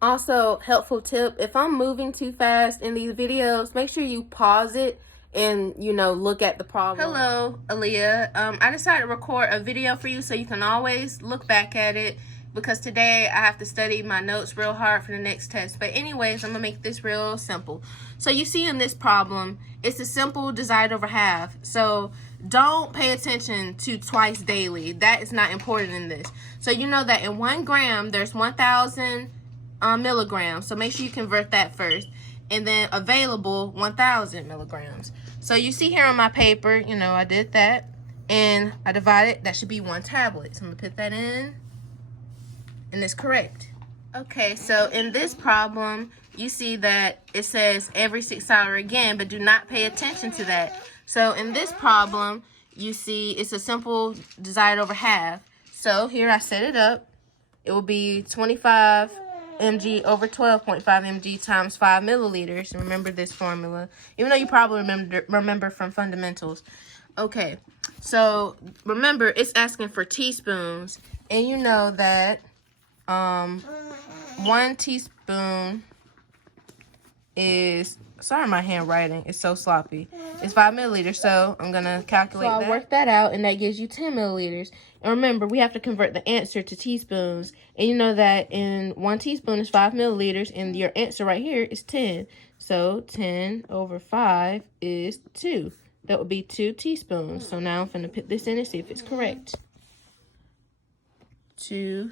Also, helpful tip, if I'm moving too fast in these videos, make sure you pause it and, look at the problem. Hello, Aleah. I decided to record a video for you so you can always look back at it, because today I have to study my notes real hard for the next test. But anyways, I'm going to make this real simple. So you see in this problem, it's a simple divide over half. So don't pay attention to twice daily. That is not important in this. So you know that in 1 gram, there's 1,000 milligrams. So make sure you convert that first. And then available 1,000 milligrams. So you see here on my paper, I did that. And I divided, that should be 1 tablet. So I'm going to put that in. And it's correct. Okay, so in this problem, you see that it says every 6 hours again, but do not pay attention to that. So in this problem, you see it's a simple divided over half. So here I set it up. It will be 25 mg over 12.5 mg times 5 milliliters. Remember this formula, even though you probably remember from fundamentals. Okay, so remember it's asking for teaspoons, and you know that 1 teaspoon is, sorry my handwriting is so sloppy, it's 5 milliliters. So I'm gonna calculate that. So I'll work that out, and that gives you 10 milliliters. And remember, we have to convert the answer to teaspoons. And you know that in 1 teaspoon is 5 milliliters, and your answer right here is 10. So 10 over 5 is 2. That would be 2 teaspoons. So now I'm gonna put this in and see if it's correct. 2.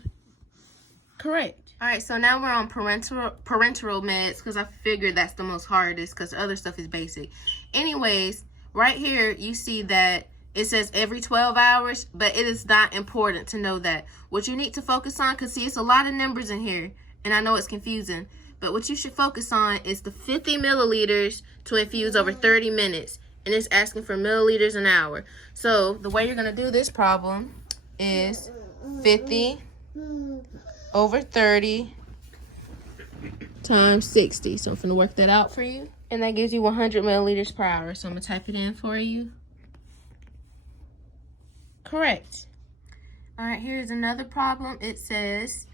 Correct. All right, so now we're on parental meds, because I figured that's the most hardest, because the other stuff is basic. Anyways, right here you see that it says every 12 hours, but it is not important to know that. What you need to focus on, because see, it's a lot of numbers in here, and I know it's confusing, but what you should focus on is the 50 milliliters to infuse over 30 minutes, and it's asking for milliliters an hour. So the way you're going to do this problem is 50 over 30 times 60. So I'm going to work that out for you. And that gives you 100 milliliters per hour. So I'm going to type it in for you. Correct. All right, here's another problem. It says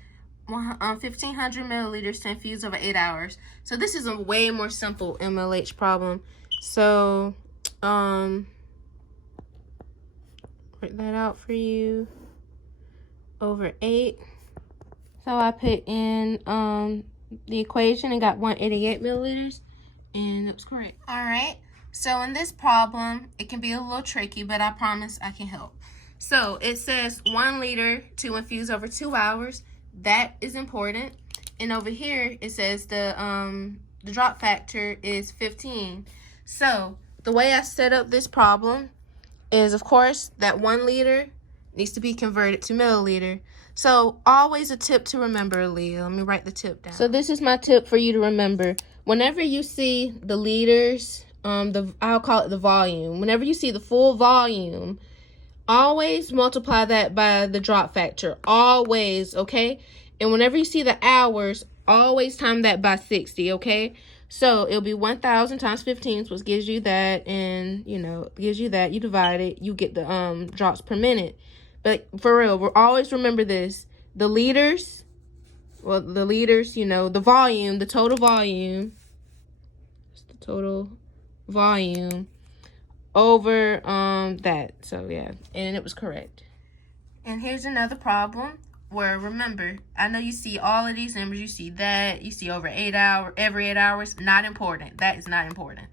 1,500 milliliters to infuse over 8 hours. So this is a way more simple MLH problem. So work that out for you. Over 8. So I put in the equation and got 188 milliliters, and that was correct. All right, so in this problem, it can be a little tricky, but I promise I can help. So it says 1 liter to infuse over 2 hours. That is important. And over here, it says the drop factor is 15. So the way I set up this problem is, of course, that 1 liter needs to be converted to milliliter. So always a tip to remember, Aleah. Let me write the tip down. So this is my tip for you to remember. Whenever you see the liters, I'll call it the volume. Whenever you see the full volume, always multiply that by the drop factor. Always, okay? And whenever you see the hours, always time that by 60, okay? So it'll be 1,000 times 15, which gives you that, and gives you that. You divide it, you get the drops per minute. But for real, we'll always remember this. The liters, the volume, the total volume. It's the total volume over that. So yeah, and it was correct. And here's another problem where, remember, I know you see all of these numbers. You see that, you see over 8 hours, every 8 hours. Not important. That is not important.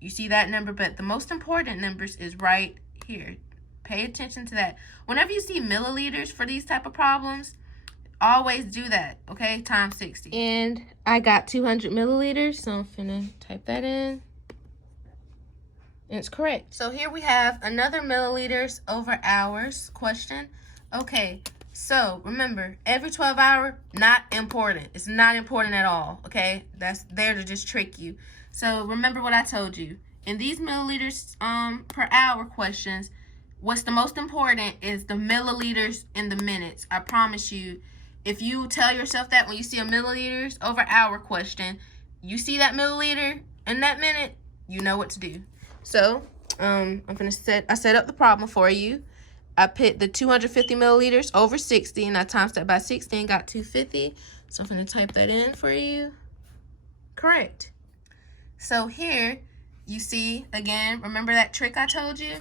You see that number, but the most important numbers is right here. Pay attention to that. Whenever you see milliliters for these type of problems, always do that, okay? Times 60. And I got 200 milliliters, so I'm finna type that in. And it's correct. So here we have another milliliters over hours question. Okay, so remember, every 12 hours, not important. It's not important at all, okay? That's there to just trick you. So remember what I told you. In these milliliters per hour questions, what's the most important is the milliliters in the minutes. I promise you, if you tell yourself that when you see a milliliters over hour question, you see that milliliter in that minute, you know what to do. So I set up the problem for you. I put the 250 milliliters over 60, and I times that by 60 and got 250. So I'm going to type that in for you. Correct. So here, you see, again, remember that trick I told you?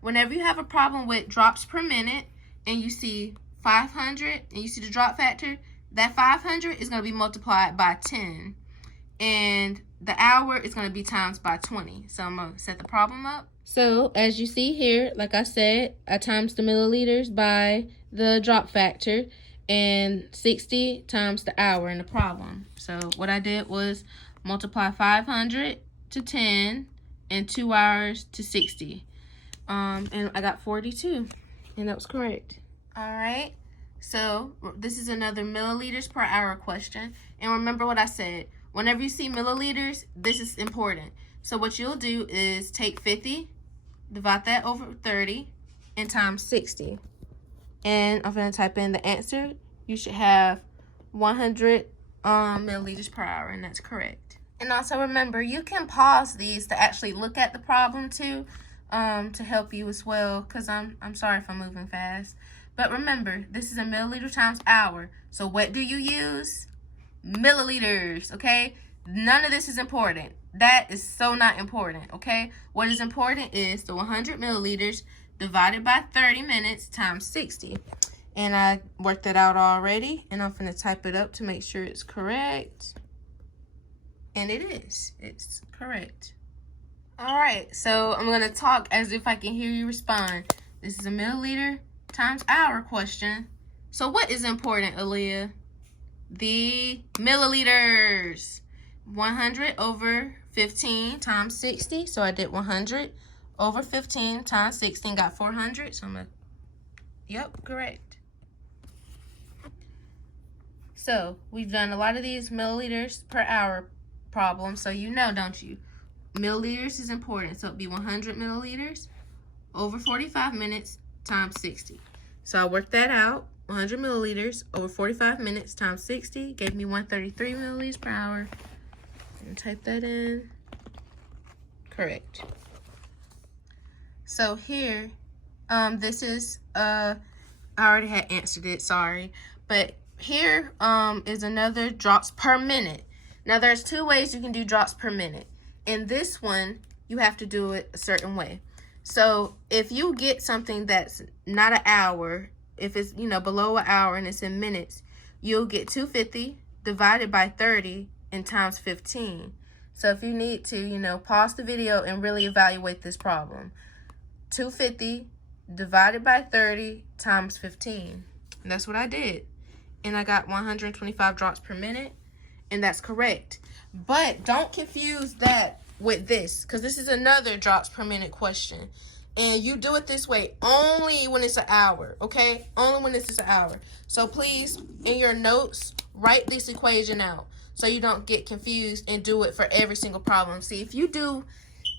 Whenever you have a problem with drops per minute, and you see 500, and you see the drop factor, that 500 is going to be multiplied by 10. And the hour is going to be times by 20. So I'm going to set the problem up. So as you see here, like I said, I times the milliliters by the drop factor, and 60 times the hour in the problem. So what I did was multiply 500 to 10 and 2 hours to 60. And I got 42, and that was correct. All right. So this is another milliliters per hour question. And remember what I said. Whenever you see milliliters, this is important. So what you'll do is take 50, divide that over 30, and times 60. And I'm going to type in the answer. You should have 100 milliliters per hour, and that's correct. And also remember, you can pause these to actually look at the problem too, to help you as well, because I'm sorry if I'm moving fast. But remember, this is a milliliter times hour. So what do you use? Milliliters, okay? None of this is important. That is so not important, okay? What is important is the 100 milliliters divided by 30 minutes times 60. And I worked that out already, and I'm going to type it up to make sure it's correct. And it is. It's correct. All right, so I'm going to talk as if I can hear you respond. This is a milliliter times hour question. So what is important, Aleah? The milliliters. 100 over 15 times 60. So I did 100 over 15 times 60 and got 400. So I'm going to, yep, correct. So we've done a lot of these milliliters per hour problems. So you know, don't you? Milliliters is important. So it'd be 100 milliliters over 45 minutes times 60. So I worked that out. 100 milliliters over 45 minutes times 60 gave me 133 milliliters per hour. And type that in. Correct. So here, this is, I already had answered it, sorry. But here is another drops per minute. Now there's two ways you can do drops per minute. In this one, you have to do it a certain way. So if you get something that's not an hour, if it's, you know, below an hour and it's in minutes, you'll get 250 divided by 30 and times 15. So if you need to, you know, pause the video and really evaluate this problem. 250 divided by 30 times 15. And that's what I did. And I got 125 drops per minute, and that's correct. But don't confuse that with this, because this is another drops per minute question. And you do it this way only when it's an hour, okay? Only when this is an hour. So please, in your notes, write this equation out so you don't get confused and do it for every single problem. See, if you do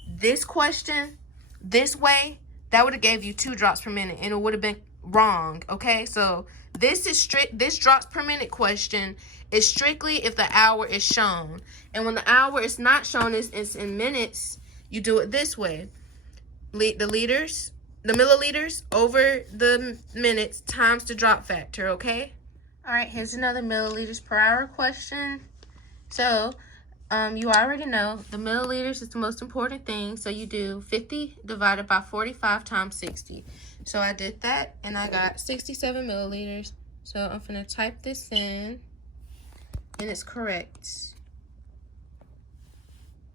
this question this way, that would have gave you 2 drops per minute, and it would have been wrong, okay? So this is this drops per minute question is strictly if the hour is shown. And when the hour is not shown, it's in minutes, you do it this way. The milliliters over the minutes times the drop factor, okay? All right, here's another milliliters per hour question. So, you already know the milliliters is the most important thing. So you do 50 divided by 45 times 60. So I did that, and I got 67 milliliters. So I'm going to type this in, and it's correct.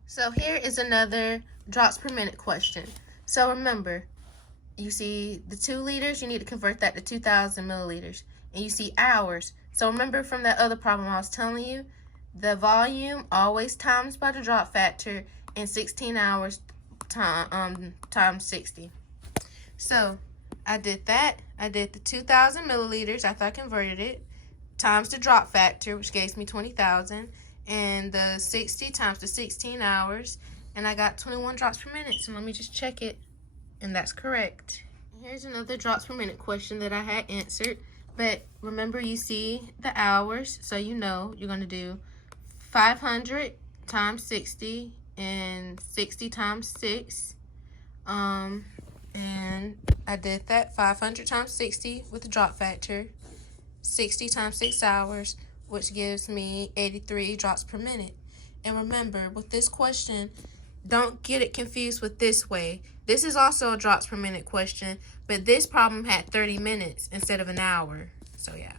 So here is another drops per minute question. So remember, you see the 2 liters, you need to convert that to 2,000 milliliters. And you see hours. So remember from that other problem I was telling you, the volume always times by the drop factor, and 16 hours times 60. So I did that. I did the 2,000 milliliters after I converted it, times the drop factor, which gives me 20,000, and the 60 times the 16 hours, and I got 21 drops per minute. So let me just check it, and that's correct. Here's another drops per minute question that I had answered. But remember, you see the hours, so you know you're going to do 500 times 60 and 60 times 6. And I did that 500 times 60 with the drop factor. 60 times 6 hours, which gives me 83 drops per minute. And remember, with this question, don't get it confused with this way. This is also a drops per minute question, but this problem had 30 minutes instead of an hour. So yeah.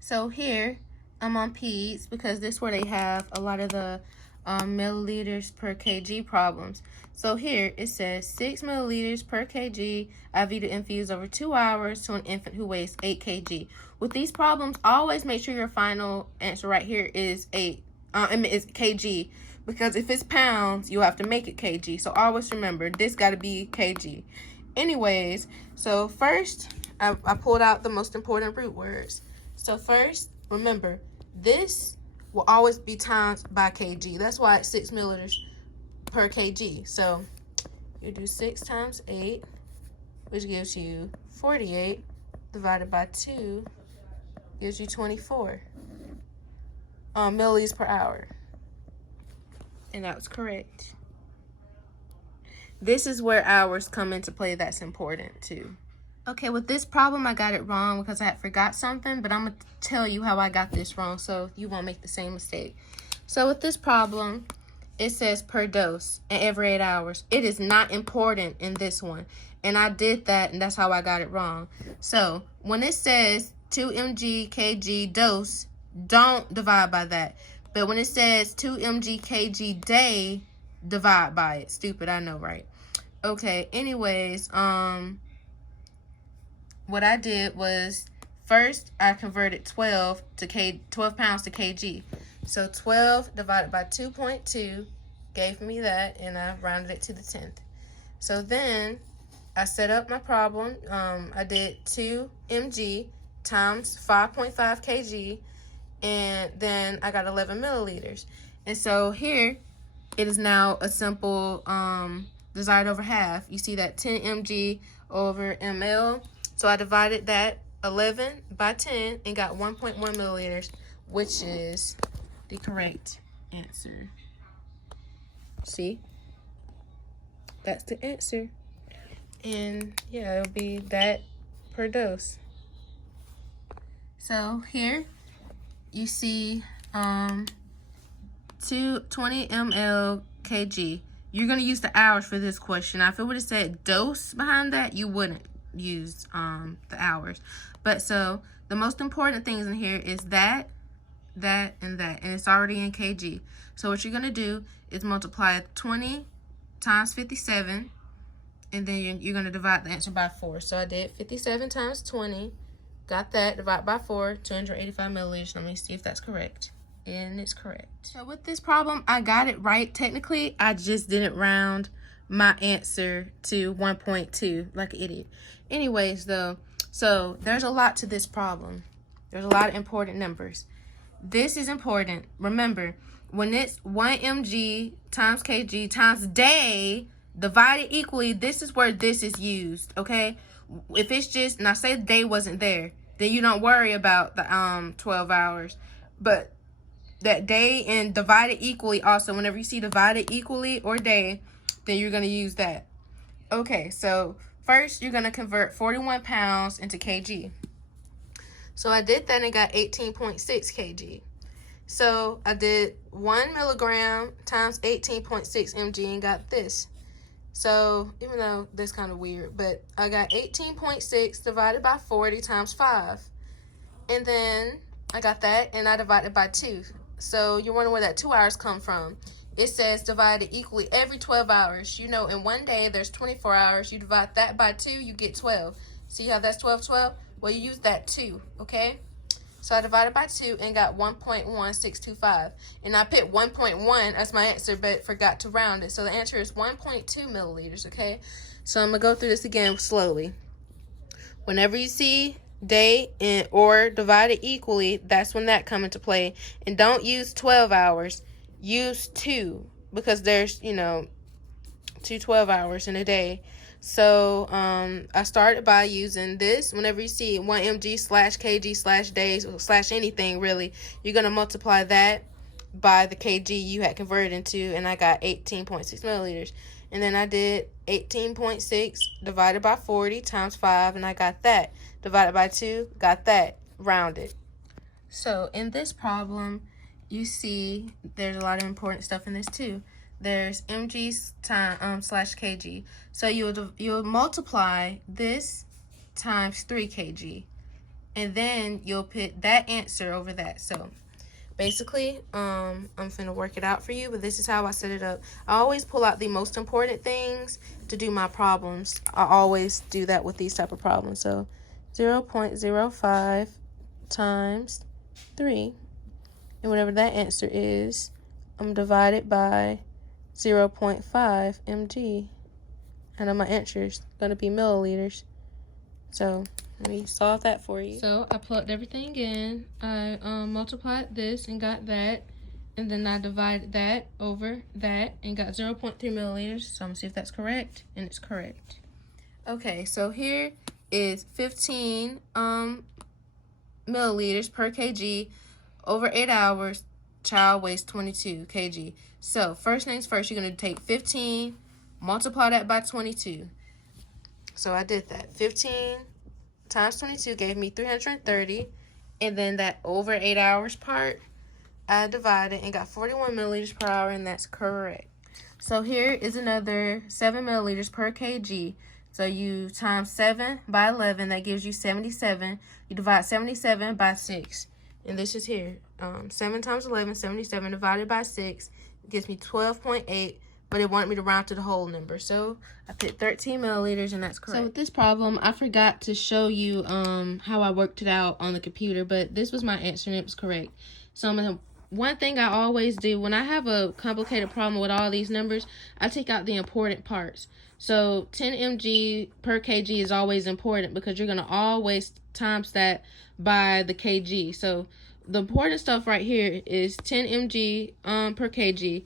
So here, I'm on PEDS because this is where they have a lot of the milliliters per kg problems. So here it says 6 milliliters per kg IV to infuse over 2 hours to an infant who weighs 8 kg. With these problems, always make sure your final answer right here is is kg, because if it's pounds, you have to make it kg. So always remember, this got to be kg. Anyways, so first, I pulled out the most important root words. So first, remember, this will always be times by kg. That's why it's 6 milliliters per kg. So you do 6 times 8, which gives you 48, divided by 2, gives you 24 milliliters per hour. And that was correct. This is where hours come into play. That's important too. Okay, with this problem, I got it wrong because I had forgot something, but I'm going to tell you how I got this wrong so you won't make the same mistake. So with this problem, it says per dose and every 8 hours. It is not important in this one. And I did that, and that's how I got it wrong. So when it says 2 mg kg dose, don't divide by that. But when it says 2 mg kg day, divide by it. Stupid, I know, right? Okay, anyways, what I did was first I converted 12 pounds to kg. So 12 divided by 2.2 gave me that, and I rounded it to the 10th. So then I set up my problem. I did 2 mg times 5.5 kg, and then I got 11 milliliters. And so here it is now a simple desired over half. You see that 10 mg over ml. So I divided that 11 by 10 and got 1.1 milliliters, which is the correct answer. See? That's the answer. And yeah, it'll be that per dose. So here you see 220 ml kg. You're going to use the hours for this question. Now, if it would have said dose behind that, you wouldn't use the hours. But so the most important things in here is that, and that, and it's already in kg. So what you're going to do is multiply 20 times 57, and then you're going to divide the answer by 4. So I did 57 times 20, got that, divide by 4, 285 milliliters. Let me see if that's correct. And it's correct. So with this problem, I got it right. Technically, I just didn't round my answer to 1.2 like an idiot. Anyways, though, so there's a lot to this problem. There's a lot of important numbers. This is important. Remember, when it's 1 mg times kg times day divided equally, this is where this is used, okay? If it's just, now say the day wasn't there, then you don't worry about the 12 hours. But that day and divided equally also, whenever you see divided equally or day, then you're going to use that. Okay, so first you're going to convert 41 pounds into kg. So I did that and got 18.6 kg. So I did 1 milligram times 18.6 mg and got this. So even though that's kind of weird, but I got 18.6 divided by 40 times 5. And then I got that and I divided by 2. So you're wondering where that 2 hours come from. It says divided equally every 12 hours. You know, in one day, there's 24 hours. You divide that by 2, you get 12. See how that's 12, 12? Well, you use that 2, okay? So I divided by 2 and got 1.1625. And I picked 1.1 as my answer, but forgot to round it. So the answer is 1.2 milliliters, okay? So I'm going to go through this again slowly. Whenever you see day and or divided equally, that's when that come into play. And don't use 12 hours. Use 2, because there's, you know, 2 12 hours in a day. So I started by using this. Whenever you see 1 mg / kg / days / anything really, you're going to multiply that by the kg you had converted into, and I got 18.6 milliliters. And then I did 18.6 divided by 40 times 5, and I got that. Divided by 2, got that, rounded. So in this problem, you see there's a lot of important stuff in this too. There's mg slash kg. So you'll multiply this times 3 kg, and then you'll put that answer over that. So basically, I'm finna work it out for you, but this is how I set it up. I always pull out the most important things to do my problems. I always do that with these type of problems. So 0.05 times 3, and whatever that answer is, I'm divided by 0.5 mg. I know my answer is going to be milliliters. So let me solve that for you. So I plugged everything in. I multiplied this and got that. And then I divided that over that and got 0.3 milliliters. So I'm going to see if that's correct. And it's correct. Okay, so here is 15 milliliters per kg. Over 8 hours, child weighs 22 kg. So first things first, you're going to take 15, multiply that by 22. So I did that. 15 times 22 gave me 330. And then that over 8 hours part, I divided and got 41 milliliters per hour, and that's correct. So here is another 7 milliliters per kg. So you times 7 by 11, that gives you 77. You divide 77 by 6. And this is here. 7 times 11, 77 divided by 6 gives me 12.8. But it wanted me to round to the whole number. So I put 13 milliliters, and that's correct. So with this problem, I forgot to show you how I worked it out on the computer. But this was my answer, and it was correct. So one thing I always do when I have a complicated problem with all these numbers, I take out the important parts. So 10 mg per kg is always important because you're going to always times that by the kg. So the important stuff right here is 10 mg per kg.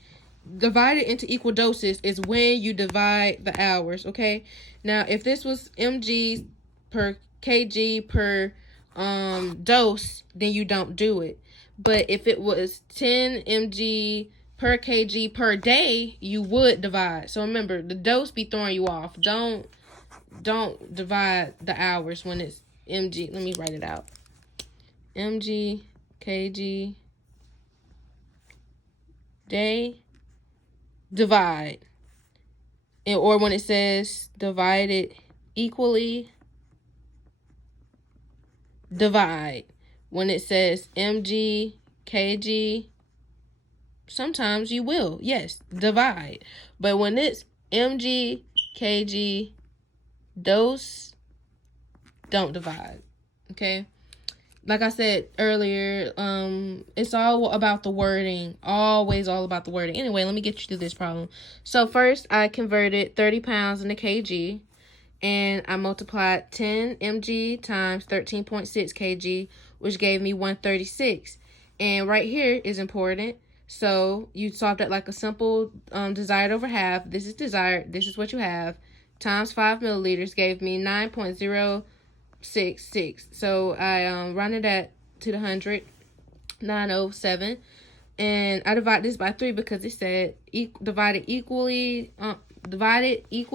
Divided into equal doses is when you divide the hours, okay? Now, if this was mg per kg per dose, then you don't do it. But if it was 10 mg per kg per day, you would divide. So remember, the dose be throwing you off. Don't divide the hours when it's mg. Let me write it out. Mg, kg, day, divide. Or when it says divided equally, divide. When it says mg, kg, sometimes you will, yes, divide. But when it's mg, kg, dose, don't divide, okay? Like I said earlier, it's all about the wording. Always all about the wording. Anyway, let me get you through this problem. So first, I converted 30 pounds into kg, and I multiplied 10 mg times 13.6 kg, which gave me 136. And right here is important. So you solve that like a simple desired over half. This is desired. This is what you have. Times 5 milliliters gave me 9.066. So I rounded that to the 100, 907. And I divide this by 3 because it said divided equal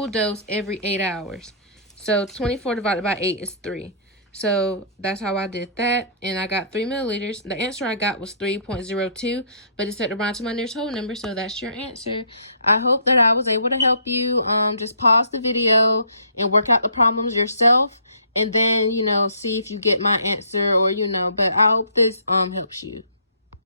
dose every 8 hours. So 24 divided by 8 is 3. So that's how I did that. And I got 3 milliliters. The answer I got was 3.02, but it said to round to my nearest whole number. So that's your answer. I hope that I was able to help you. Just pause the video and work out the problems yourself. And then, see if you get my answer or, but I hope this helps you.